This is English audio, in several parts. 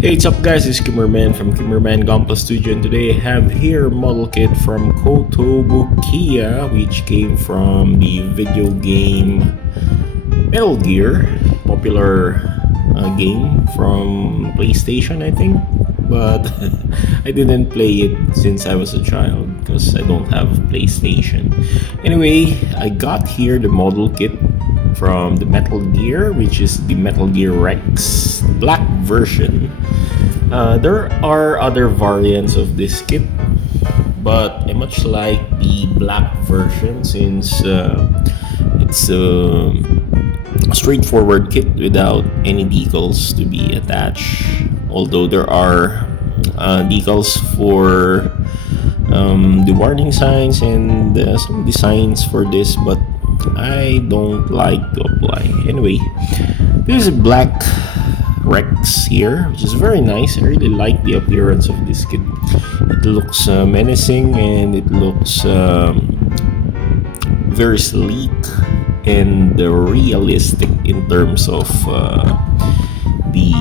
Hey, what's up guys, it's Kimmerman from Kimmerman Gunpla Studio, and today I have here a model kit from Kotobukiya, which came from the video game Metal Gear, popular game from PlayStation I think, but I didn't play it since I was a child because I don't have PlayStation. Anyway, I got here the model kit from the Metal Gear, which is the Metal Gear Rex black version. There are other variants of this kit, but I much like the black version since it's a straightforward kit without any decals to be attached. Although there are decals for the warning signs and some designs for this, but I don't like to apply. Anyway, this is a black Rex here, which is very nice. I really like the appearance of this kit. It looks menacing and it looks very sleek and realistic in terms of the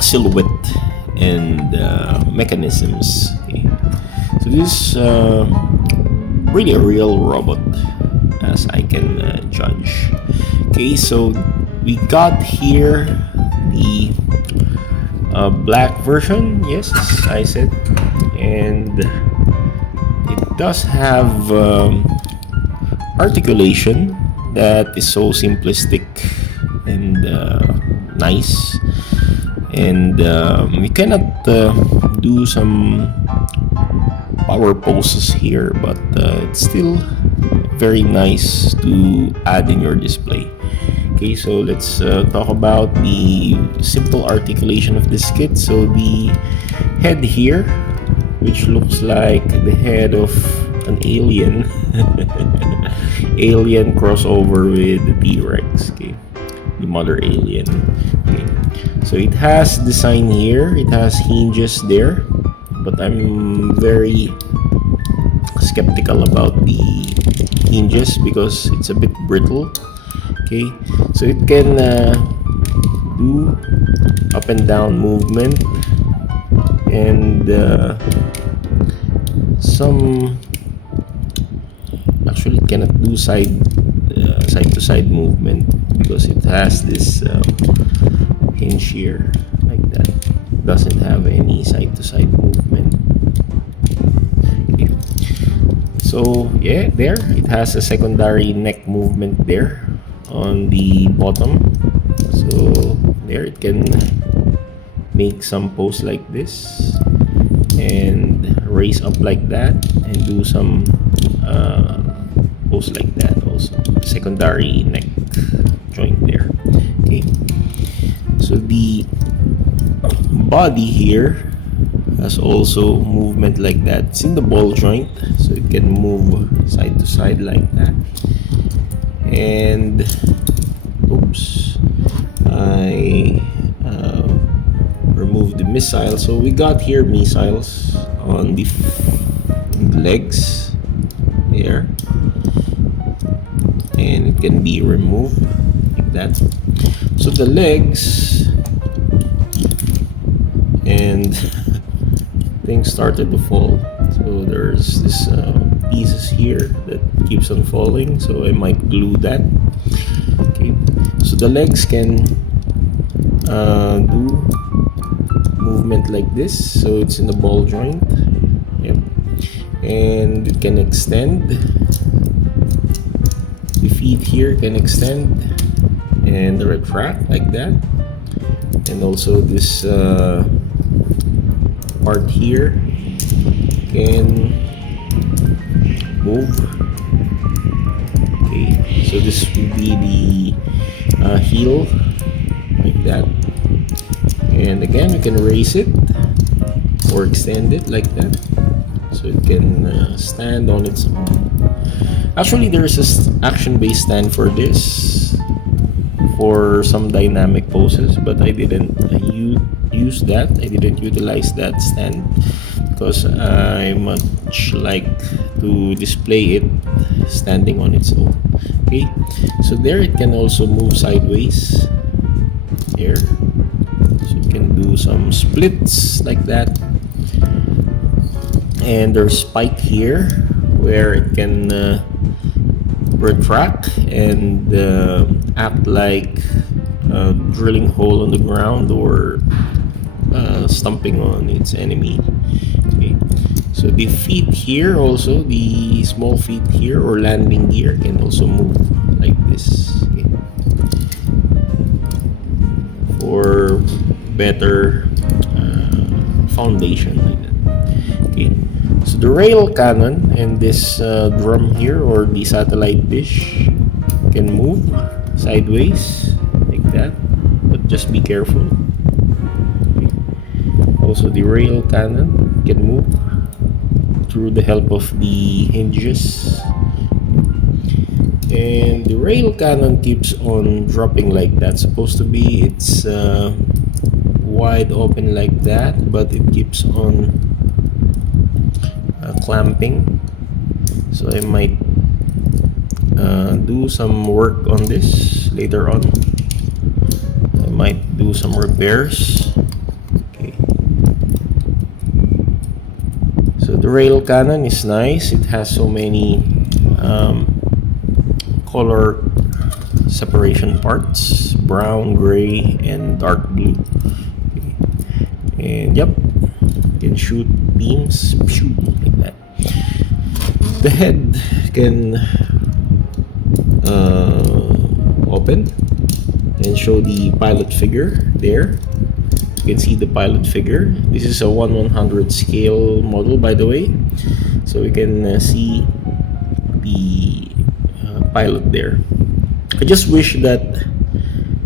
silhouette and mechanisms. Okay. So this is really a real robot as I can judge. Okay, so we got here the black version, yes, as I said, and it does have articulation that is so simplistic and nice, and we cannot do some power poses here, but it's still very nice to add in your display. Okay, so let's talk about the simple articulation of this kit. So the head here, which looks like the head of an alien, alien crossover with the T-Rex, okay, the mother alien. Okay, so it has design here, it has hinges there, but I'm very skeptical about the hinges because it's a bit brittle. Okay, so it can do up and down movement and some actually it cannot do side to side movement because it has this hinge here like that. It doesn't have any side to side movement. Okay. So yeah, there it has a secondary neck movement there on the bottom, so there it can make some pose like this and raise up like that and do some pose like that also, secondary neck joint there. Okay, so the body here has also movement like that. It's in the ball joint, so it can move side to side like that. And oops, I removed the missile. So we got here missiles on the legs there, and it can be removed like that. So the legs and things started to fall. So there's this pieces here that keeps on falling, so I might glue that. Okay, so the legs can do movement like this, so it's in the ball joint. Yep, and it can extend. The feet here can extend and retract like that, and also this part here can move. Okay, so this would be the heel like that, and again we can raise it or extend it like that, so it can stand on its own. Actually, there's an action-based stand for this for some dynamic poses, but I didn't use that. I didn't utilize that stand because I much like to display it standing on its own. Okay, so there it can also move sideways here, so you can do some splits like that. And there's spike here where it can retract and act like a drilling hole on the ground or stomping on its enemy. Okay. So the feet here also, the small feet here or landing gear can also move like this. Okay. For better foundation like that. Okay. So the rail cannon and this drum here or the satellite dish can move sideways like that, but just be careful. Okay. Also the rail cannon can move through the help of the hinges, and the rail cannon keeps on dropping like that. Supposed to be it's wide open like that, but it keeps on clamping. So I might do some work on this later on. I might do some repairs. Okay. So the rail cannon is nice. It has so many color separation parts: brown, gray, and dark blue. Okay. And yep, you can shoot beams like that. The head can open and show the pilot figure there. You can see the pilot figure. This is a 1/100 scale model, by the way, so we can see the pilot there. I just wish that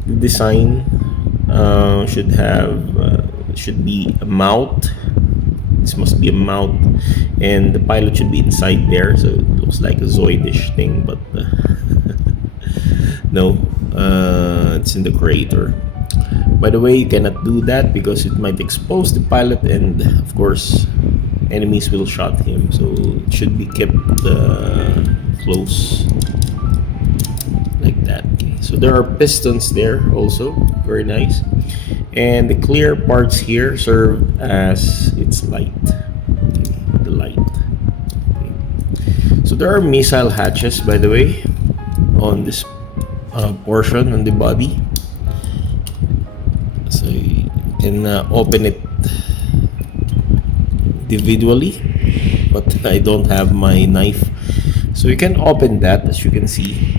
the design should be a mouth. This must be a mouth, and the pilot should be inside there, so it looks like a Zoidish thing, but no, it's in the crater. By the way, you cannot do that because it might expose the pilot, and of course enemies will shot him, so it should be kept close like that. Okay. So there are pistons there also, very nice, and the clear parts here serve as its light. Okay. The light. Okay. So there are missile hatches, by the way, on this portion on the body. So you can open it individually, but I don't have my knife, so you can open that. As you can see,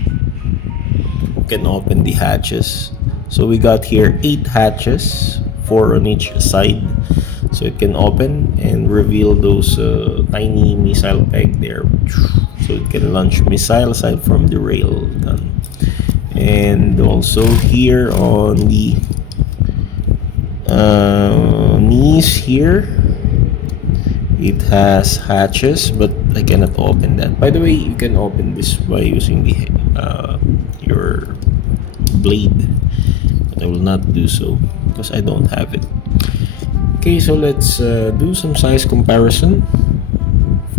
you can open the hatches. So we got here 8 hatches, 4 on each side, so it can open and reveal those tiny missile peg there, so it can launch missile aside from the rail gun. And also here on the knees here, it has hatches, but I cannot open that. By the way, you can open this by using the your blade, but I will not do so because I don't have it. Okay, so let's do some size comparison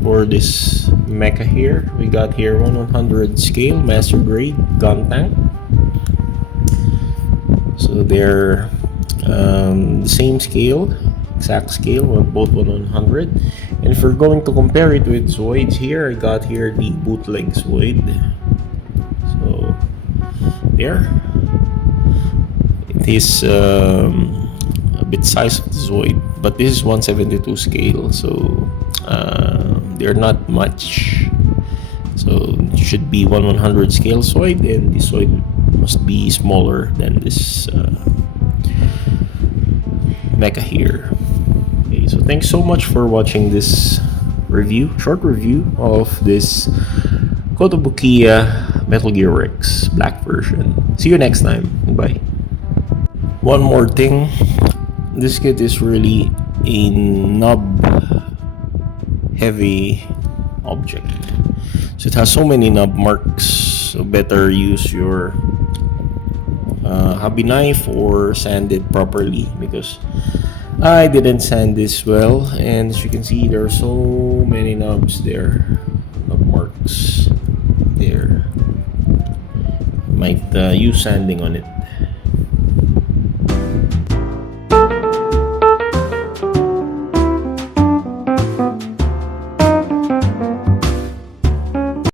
for this mecha here. We got here 1/100 scale master grade gun tank. So they're the same scale, exact scale, both 1/100. And if we're going to compare it with Zoids here, I got here the bootleg Zoid. So there, it is a bit size of the Zoid, but this is 1/72 scale, so they're not much. So it should be 1/100 scale Zoid, and the Zoid must be smaller than this mecha here. Okay, so thanks so much for watching this short review of this Kotobukiya Metal Gear Rex Black version. See you next time. Bye. One more thing, this kit is really a knob heavy object, so it has so many knob marks, so better use your hobby knife or sand it properly, because I didn't sand this well, and as you can see, there are so many knobs there, knob marks there. Might use sanding on it.